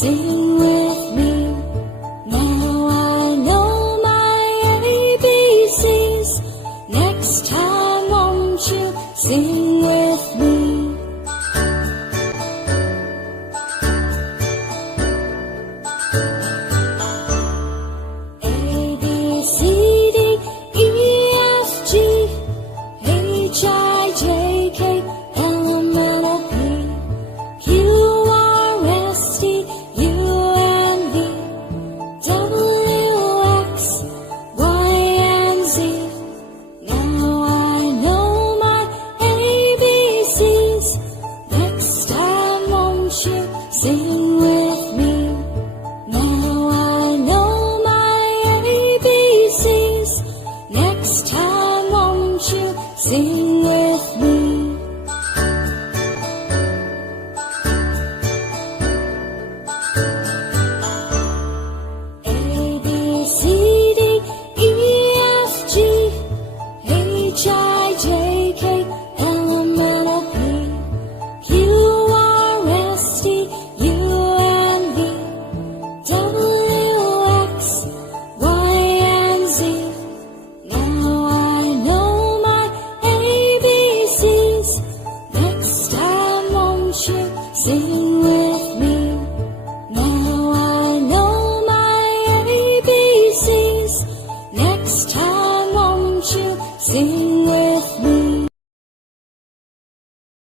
Sing with me. Now I know my ABCs. Next time won't you sing with me? A, B, C, D, E, F, G, H, I, J, K, L, M, N, O, P, Q, R, S, T, U, and V, W, X, Y, and Z. Now I know my ABCs. Next time won't you sing with me? Now I know my ABCs. Next time won't you sing with me? A, B, C, D, E, F, G, H, I, J, K, L, M, N, O, P, Q, R, S, T, U, and V, W, X, Y, and Z. Now I know my ABCs. Next time won't you sing with me? Now I know my ABCs. Next time won't you sing with me?